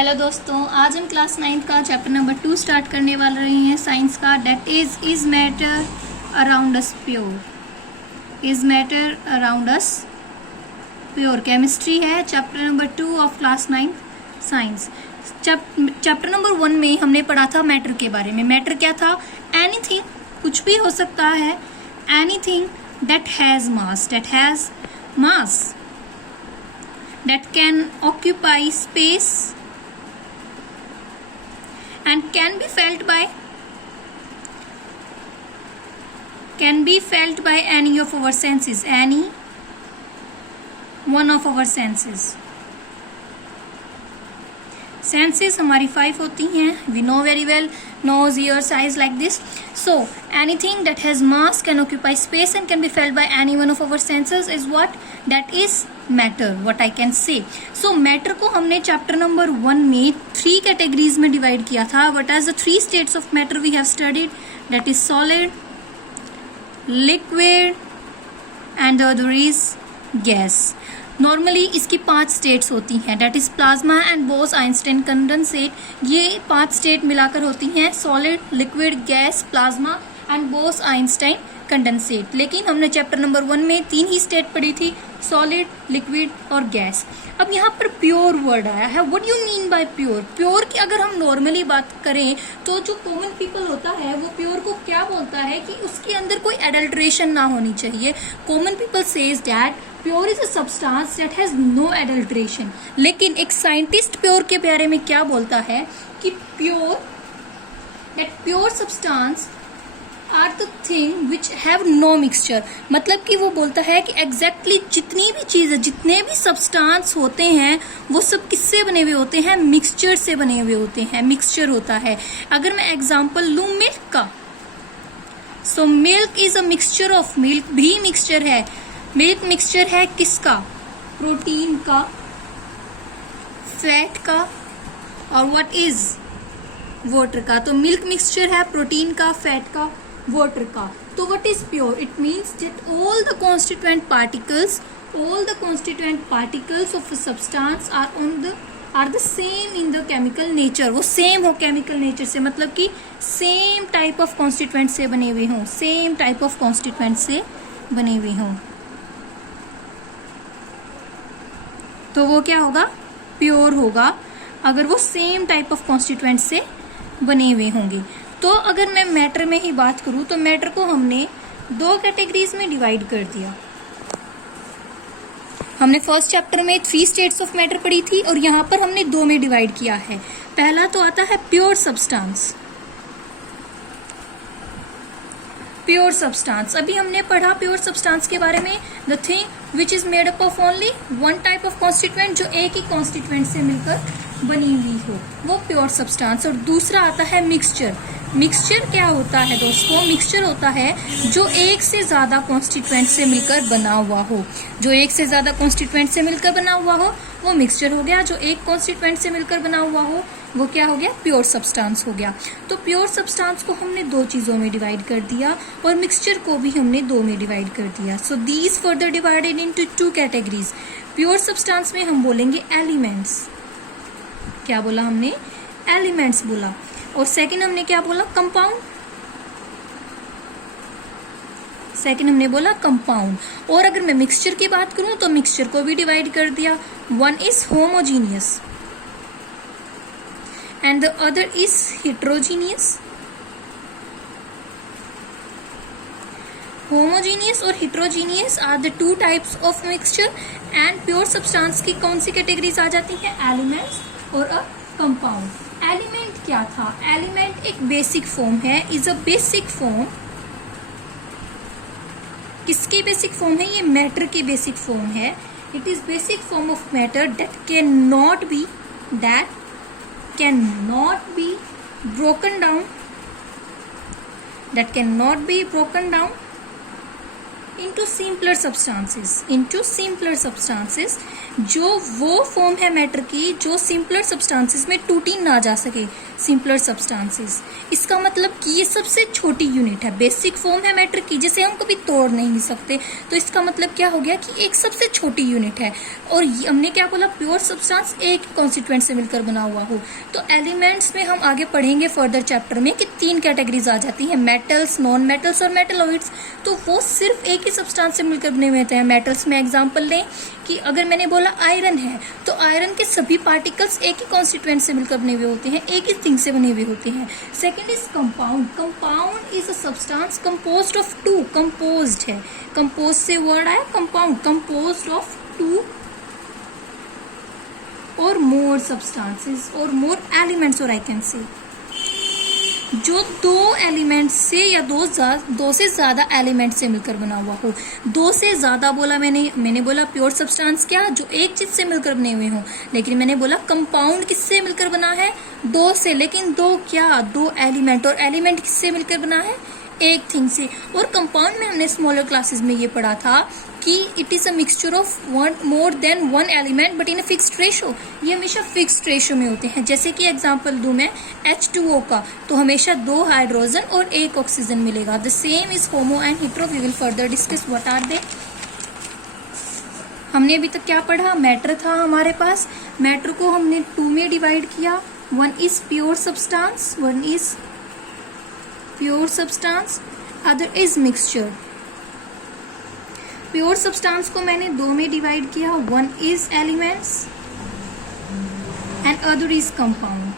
Hello दोस्तों, आज हम क्लास 9 का चैप्टर नंबर 2 स्टार्ट करने वाले रहे हैं साइंस का। That is matter around us pure. Is matter around us pure chemistry है, chapter number 2 of class 9 science. Chapter number 1 में हमने पढ़ा था मैटर के बारे में। मैटर क्या था? एनीथिंग, कुछ भी हो सकता है, anything that has mass, that can occupy space and can be felt by any of our senses, any one of our senses हमारी 5 होती हैं, we know very well, nose, ears, eyes, like this. So anything that has mass, can occupy space and can be felt by any one of our senses is what? That is matter, what I can say. So matter को हमने chapter number 1 में 3 categories में divide किया था. What are the 3 states of matter we have studied? That is solid, liquid and the other is gas. Normally इसकी 5 states होती हैं, that is plasma and Bose Einstein condensate. ये 5 state मिलाकर होती हैं solid, liquid, gas, plasma and Bose Einstein condensate. लेकिन हमने chapter number 1 में 3 ही स्टेट पढ़ी थी, सॉलिड, लिक्विड और गैस. अब यहाँ पर प्योर वर्ड आया है. What you mean by pure? Pure की अगर हम नॉर्मली बात करें तो जो कॉमन पीपल होता है वो प्योर को क्या बोलता है कि उसके अंदर कोई एडल्ट्रेशन ना होनी चाहिए. Common people says that pure is a substance that has no adulteration. लेकिन एक साइंटिस्ट प्योर के बारे में क्या बोलता है कि pure substance are the thing which have no mixture. मतलब कि वो बोलता है कि एग्जैक्टली जितनी भी चीजें, जितने भी सब्सटेंस होते हैं वो सब किससे बने हुए होते हैं? मिक्सचर से बने हुए होते हैं, मिक्सचर होता है. अगर मैं एग्जांपल लूं मिल्क का, so milk is a mixture of, milk भी मिक्सचर है. मिल्क मिक्सचर है किसका? प्रोटीन का, फैट का और व्हाट इज वाटर का. तो मिल्क मिक्सचर है प्रोटीन का, फैट का, वाटर का. तो what is pure? It means that all the constituent particles of a substance are the same in the chemical nature. वो सेम हो केमिकल नेचर से, मतलब कि सेम टाइप ऑफ कॉन्स्टिट्यूएंट से बने हुए हों, सेम टाइप ऑफ कॉन्स्टिट्यूएंट से बने हुए हों. तो वो क्या होगा? प्योर होगा अगर वो सेम टाइप ऑफ कॉन्स्टिट्यूएंट से बने हुए होंगे. तो अगर मैं मैटर में ही बात करूं तो मैटर को हमने 2 कैटेगरीज में डिवाइड कर दिया. हमने फर्स्ट चैप्टर में 3 स्टेट्स ऑफ मैटर पढ़ी थी और यहाँ पर हमने 2 में डिवाइड किया है. पहला तो आता है प्योर सब्सटेंस. प्योर सब्सटेंस अभी हमने पढ़ा प्योर सब्सटेंस के बारे में. The thing which is made up of only one type of constituent, जो एक ही कॉन्स्टिट्यूएंट से मिलकर बनी हुई हो, वो प्योर सब्सटेंस. और दूसरा आता है मिक्सचर. मिक्सचर क्या होता है दोस्तों? मिक्सचर होता है जो एक से ज्यादा कॉन्स्टिट्यूएंट से मिलकर बना हुआ हो. जो एक से ज्यादा कॉन्स्टिट्यूएंट से मिलकर बना हुआ हो वो मिक्सचर हो गया. जो एक कॉन्स्टिट्यूएंट से मिलकर बना हुआ हो वो क्या हो गया? प्योर सब्सटेंस हो गया. तो प्योर सब्सटेंस को हमने 2 चीजों में डिवाइड कर दिया और मिक्सचर को भी हमने 2 में डिवाइड कर दिया. So these further divided into 2 categories. Pure substance में हम बोलेंगे एलिमेंट्स. क्या बोला हमने? एलिमेंट्स बोला. और सेकंड हमने क्या बोला? कंपाउंड. सेकंड हमने बोला कंपाउंड. और अगर मैं मिक्सचर की बात करूं तो मिक्सचर को भी डिवाइड कर दिया. One is homogeneous and the other is heterogeneous. Homogeneous और heterogeneous are the 2 types of mixture. and pure substance की कौन सी कैटेगरीज आ जाती हैं? एलिमेंट्स और अ कंपाउंड. एलिमेंट क्या था? एलिमेंट एक बेसिक फॉर्म है, इज अ बेसिक फॉर्म. किसकी बेसिक फॉर्म है? ये मैटर की बेसिक फॉर्म है. It is basic form of matter that cannot be broken down into simpler substances जो वो फॉर्म है मैटर की जो सिंपलर सब्सटेंसेस में टूटी ना जा सके, सिंपलर सब्सटेंसेस। इसका मतलब कि ये सबसे छोटी यूनिट है, बेसिक फॉर्म है मैटर की जिसे हम कभी तोड़ नहीं सकते। तो इसका मतलब क्या हो गया कि एक सबसे छोटी यूनिट है। और हमने क्या बोला, प्योर सब्सटेंस एक कॉन्स्टिट्यूएंट से मिलकर बना हुआ हो। तो एलिमेंट्स में हम आगे पढ़ेंगे फर्दर चैप्टर में कि 3 कैटेगरीज आ जाती हैं, मेटल्स, नॉन मेटल्स और मेटलॉइड्स। तो वो सिर्फ एक ही सब्सटेंस से मिलकर बने हुए होते हैं। मेटल्स में एग्जांपल लें कि अगर मैंने बोला आयरन है, तो आयरन के सभी पार्टिकल्स एक ही कॉन्स्टिट्यूएंट से मिलकर बने हुए होते हैं, एक ही थिंग से बने हुए होते हैं। Second is compound. Compound is a substance composed of 2, composed है, कंपोज से वर्ड आया कंपाउंड, कंपोज्ड ऑफ 2 और मोर सब्सटेंसेस और मोर एलिमेंट्स, और आई कैन से जो 2 एलिमेंट्स से या 2 से ज्यादा एलिमेंट से मिलकर बना हुआ हो। 2 से ज्यादा बोला मैंने बोला प्योर सब्सटेंस क्या, जो एक चीज से मिलकर बने हुए हो। लेकिन मैंने बोला कंपाउंड किससे मिलकर बना है, 2 से। लेकिन 2 क्या, 2 एलिमेंट, और एलिमेंट किससे मिलकर बना है, एक थिंग से। और कंपाउंड में हमने स्मॉलर क्लासेस में ये पढ़ा था कि it is a mixture of more than 1 element but in a fixed ratio. ये हमेशा फिक्स्ड रेशो में होते हैं। जैसे कि एग्जांपल दूं मैं H2O का, तो हमेशा 2 हाइड्रोजन और 1 ऑक्सीजन मिलेगा। The same is homo and hetero. We will further discuss what are they. हमने अभी तक क्या पढ़ा, मैटर था हमारे पास। मैटर को हमने 2 में डिवाइड किया। 1 is pure substance, 1 is pure substance, other is mixture. Pure substance को मैंने 2 में डिवाइड किया। 1 is elements and other is compound.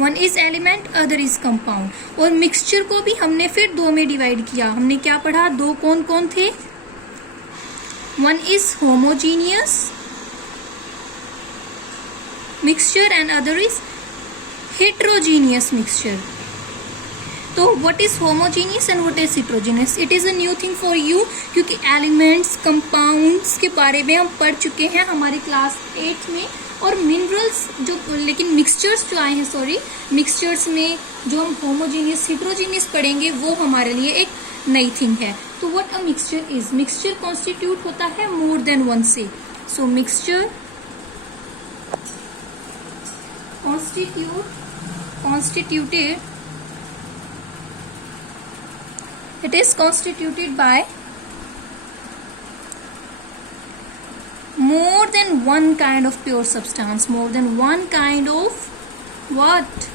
1 is element, other is compound. और मिक्सचर को भी हमने फिर 2 में डिवाइड किया। हमने क्या पढ़ा, 2 कौन कौन थे, 1 is homogeneous mixture and other is heterogeneous mixture. तो what is homogeneous and what is heterogeneous? It is a new thing for you, क्योंकि elements, compounds के बारे में हम पढ़ चुके हैं हमारी क्लास 8 में। और मिनरल्स जो, लेकिन मिक्सचर्स जो आए हैं, सॉरी, मिक्सचर्स में जो हम होमोजीनियस, हेटेरोजीनियस पढ़ेंगे वो हमारे लिए एक नई थिंग है। तो what a mixture is, mixture constitute होता है मोर देन 1 से। सो mixture it is constituted by more than 1 kind of pure substance, more than 1 kind of what,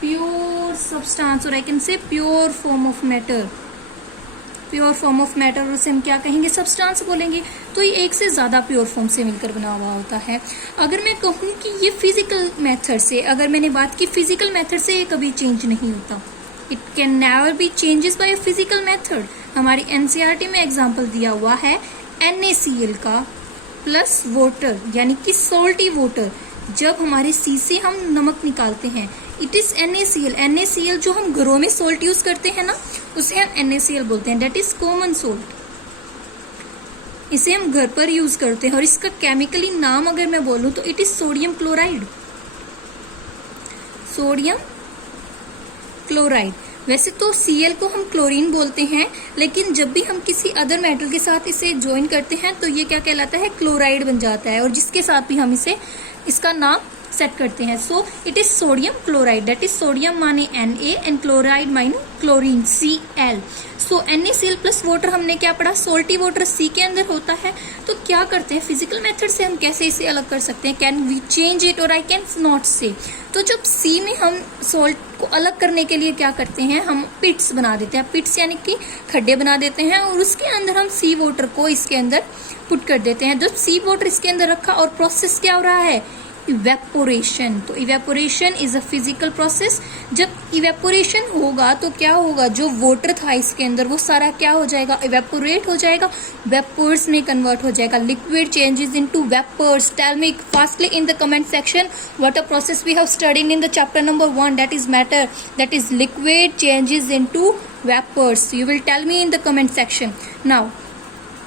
pure substance, or I can say pure form of matter, pure form of matter. और उसे हम क्या कहेंगे, substance बोलेंगे। तो ये एक से ज्यादा प्योर फॉर्म से मिलकर बना हुआ होता है। अगर मैं कहूँ कि ये फिजिकल मेथड से, अगर मैंने बात की फिजिकल मेथड से, ये कभी चेंज नहीं होता। It can never be changes by physical method. हमारी NCERT में एग्जाम्पल दिया हुआ है NaCl का प्लस वाटर, यानी कि सॉल्टी वाटर। जब हमारे सी से हम नमक निकालते हैं, इट इज NaCl। NaCl जो हम घरों में सोल्ट यूज करते हैं ना, उसे हम NaCl बोलते हैं। दैट इज कॉमन सोल्ट, इसे हम घर पर यूज करते हैं। और इसका केमिकली नाम अगर मैं बोलूं तो it is sodium chloride, sodium chloride. वैसे तो Cl को हम क्लोरीन बोलते हैं, लेकिन जब भी हम किसी अदर मेटल के साथ इसे ज्वाइन करते हैं तो ये क्या कहलाता है, क्लोराइड बन जाता है। और जिसके साथ भी हम इसका नाम सेट करते हैं। So it is sodium chloride. That is sodium माने Na एंड क्लोराइड माने क्लोरीन Cl। सो NaCl प्लस वाटर हमने क्या पढ़ा, सोल्टी वाटर C के अंदर होता है। तो क्या करते हैं, फिजिकल मेथड से हम कैसे इसे अलग कर सकते हैं, कैन वी चेंज इट और आई कैन नॉट से। तो जब C में हम सोल्ट को अलग करने के लिए क्या करते हैं, हम पिट्स बना देते हैं। पिट्स यानी कि खड्डे बना देते हैं और उसके अंदर हम सी वाटर को इसके अंदर पुट कर देते हैं। जब सी वाटर इसके अंदर रखा और प्रोसेस क्या हो रहा है, इवेपोरेशन। तो evaporation is a physical process. जब इवेपोरेशन होगा तो क्या होगा, जो वाटर था इसके अंदर वो सारा क्या हो जाएगा, इवेपोरेट हो जाएगा, वेपर्स में कन्वर्ट हो जाएगा। Liquid changes into vapours. Tell me fastly in the comment section what a process we have studied in the chapter number 1, that is matter, that is liquid changes into vapours. You will tell me in the comment section now.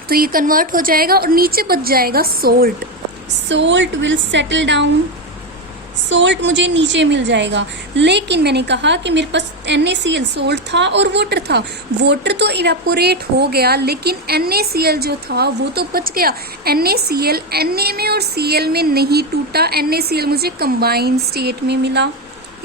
तो ये convert हो जाएगा और नीचे बच जाएगा salt. Salt will settle down salt मुझे नीचे मिल जाएगा। लेकिन मैंने कहा कि मेरे पास NaCl सोल्ट था और वाटर था। वाटर तो इवेपोरेट हो गया, लेकिन NaCl जो था वो तो बच गया। NaCl Na में और Cl में नहीं टूटा, NaCl मुझे कंबाइंड स्टेट में मिला।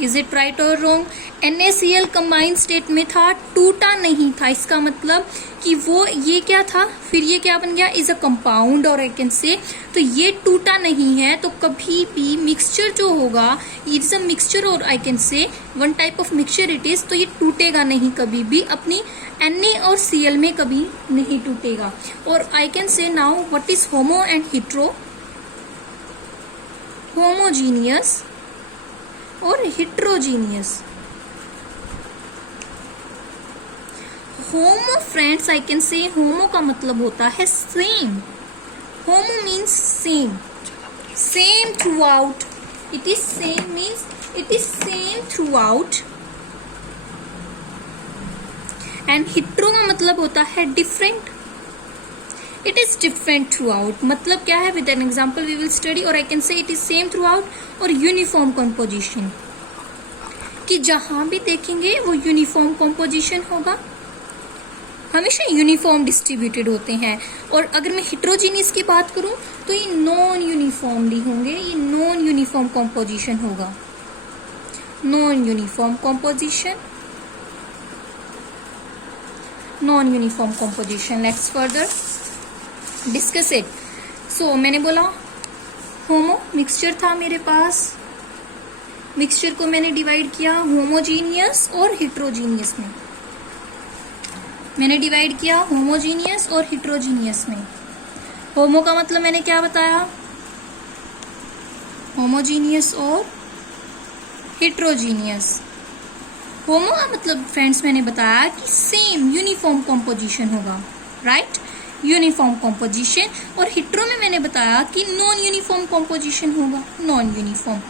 इज इट राइट और रॉन्ग? NaCl कंबाइंड स्टेट में था, टूटा नहीं था। इसका मतलब कि वो ये क्या था, फिर ये क्या बन गया, इज अ कंपाउंड और आई कैन से, तो ये टूटा नहीं है। तो कभी भी मिक्सचर जो होगा, इट इज अ मिक्सचर और आई कैन से one type of mixture it is, तो ये टूटेगा नहीं कभी भी, अपनी Na और Cl में कभी नहीं टूटेगा। और I can say now what is homo and hetero, homogeneous और heterogeneous. Homo friends, I can say homo का मतलब होता है same. Homo means same, same throughout. It is same means it is same throughout. And hetero का मतलब होता है different. It is different throughout. मतलब क्या है, with an example we will study. और I can say it is same through out और uniform composition, कि जहां भी देखेंगे वो यूनिफॉर्म कॉम्पोजिशन होगा, हमेशा यूनिफॉर्म डिस्ट्रीब्यूटेड होते हैं। और अगर मैं हिट्रोजीनियस की बात करूं तो ये नॉन यूनिफॉर्मली होंगे, ये नॉन यूनिफॉर्म कॉम्पोजिशन होगा, non uniform composition, non uniform composition. Let's further discuss it. So मैंने बोला होमो मिक्सचर था मेरे पास, मिक्सचर को मैंने डिवाइड किया होमोजीनियस और हिट्रोजीनियस में, मैंने डिवाइड किया होमोजीनियस और हिट्रोजीनियस में। होमो का मतलब मैंने क्या बताया, होमोजीनियस और हिट्रोजीनियस। होमो का मतलब फ्रेंड्स मैंने बताया कि सेम यूनिफॉर्म कॉम्पोजिशन होगा, राइट, यूनिफॉर्म कॉम्पोजिशन। और हिट्रो में मैंने बताया कि नॉन यूनिफॉर्म कॉम्पोजिशन होगा, non uniform.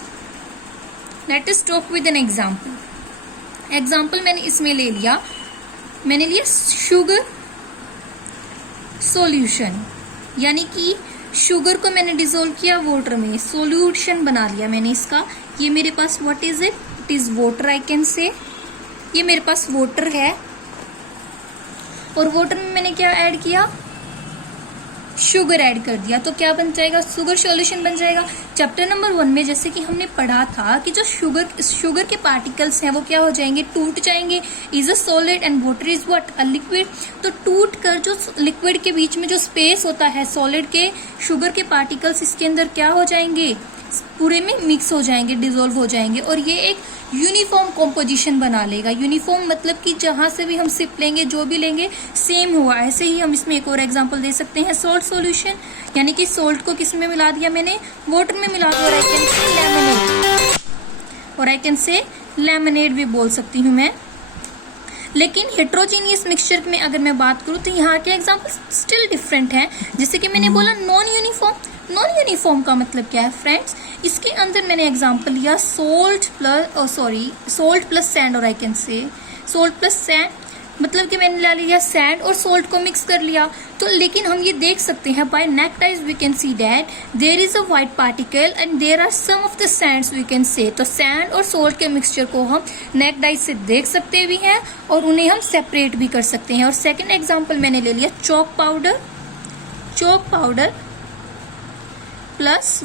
Let us talk with an example. Example मैंने इसमें ले लिया, मैंने लिया शुगर सॉल्यूशन, यानी कि शुगर को मैंने डिसोल्व किया वाटर में, सॉल्यूशन बना लिया मैंने इसका। ये मेरे पास what is it, it is water I can say. ये मेरे पास वाटर है और वाटर में मैंने क्या ऐड किया, शुगर ऐड कर दिया, तो क्या बन जाएगा, शुगर सॉल्यूशन बन जाएगा। चैप्टर नंबर 1 में जैसे कि हमने पढ़ा था कि जो शुगर के पार्टिकल्स हैं वो क्या हो जाएंगे, टूट जाएंगे। Is a solid and water is what, a liquid. तो टूट कर जो लिक्विड के बीच में जो स्पेस होता है सॉलिड के, शुगर के पार्टिकल्स इसके अंदर क्या हो जाएंगे, पूरे में मिक्स हो जाएंगे, डिसॉल्व हो जाएंगे और ये एक यूनिफॉर्म कॉम्पोजिशन बना लेगा। यूनिफॉर्म मतलब कि जहां से भी हम सिप लेंगे, जो भी लेंगे सेम हुआ। ऐसे ही हम इसमें एक और एग्जांपल दे सकते हैं, सॉल्ट सॉल्यूशन, यानी कि सॉल्ट को किस में मिला दिया मैंने, वाटर में मिला दिया। और आई कैन से लेमनेड भी बोल सकती हूँ मैं। लेकिन हेट्रोजीनियस मिक्सचर में अगर मैं बात करूँ तो यहाँ के एग्जांपल स्टिल डिफरेंट हैं। जैसे कि मैंने बोला नॉन यूनिफॉर्म, नॉन यूनिफॉर्म का मतलब क्या है फ्रेंड्स, इसके अंदर मैंने एग्जांपल लिया सोल्ट प्लस सैंड, और आई कैन से सोल्ट प्लस सैंड, मतलब कि मैंने ले लिया सैंड और सोल्ट को मिक्स कर लिया। तो लेकिन हम ये देख सकते हैं by naked eyes we can see that there is a white particle and there are some of the sands we can say. तो सैंड और सोल्ट के मिक्सचर को हम नेक्ड आइज से देख सकते भी हैं और उन्हें हम सेपरेट भी कर सकते हैं। और सेकेंड एग्जाम्पल मैंने ले लिया चॉक पाउडर प्लस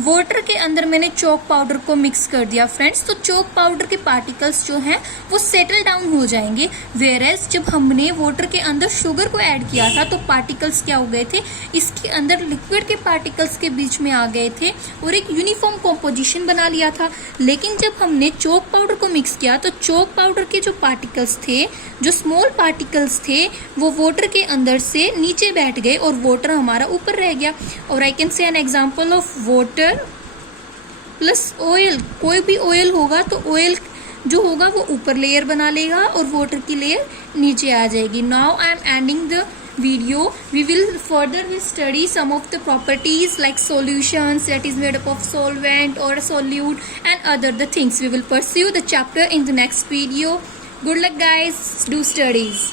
वाटर के अंदर मैंने चॉक पाउडर को मिक्स कर दिया फ्रेंड्स। तो चॉक पाउडर के पार्टिकल्स जो हैं वो सेटल डाउन हो जाएंगे, वेयरएज जब हमने वाटर के अंदर शुगर को ऐड किया था तो पार्टिकल्स क्या हो गए थे, इसके अंदर लिक्विड के पार्टिकल्स के बीच में आ गए थे और एक यूनिफॉर्म कॉम्पोजिशन बना लिया था। लेकिन जब हमने चॉक पाउडर को मिक्स किया तो चॉक पाउडर के जो पार्टिकल्स थे, जो स्मॉल पार्टिकल्स थे, वो वाटर के अंदर से नीचे बैठ गए और वाटर हमारा ऊपर रह गया। और आई कैन से an example of water plus oil, कोई भी ऑयल होगा तो ऑयल जो होगा वो ऊपर लेयर बना लेगा और वाटर की लेयर नीचे आ जाएगी। Now I am ending the video. We will study some of the properties like solutions that is made up of solvent or solute and other the things. We will pursue the chapter in the next video. Good luck guys, do studies.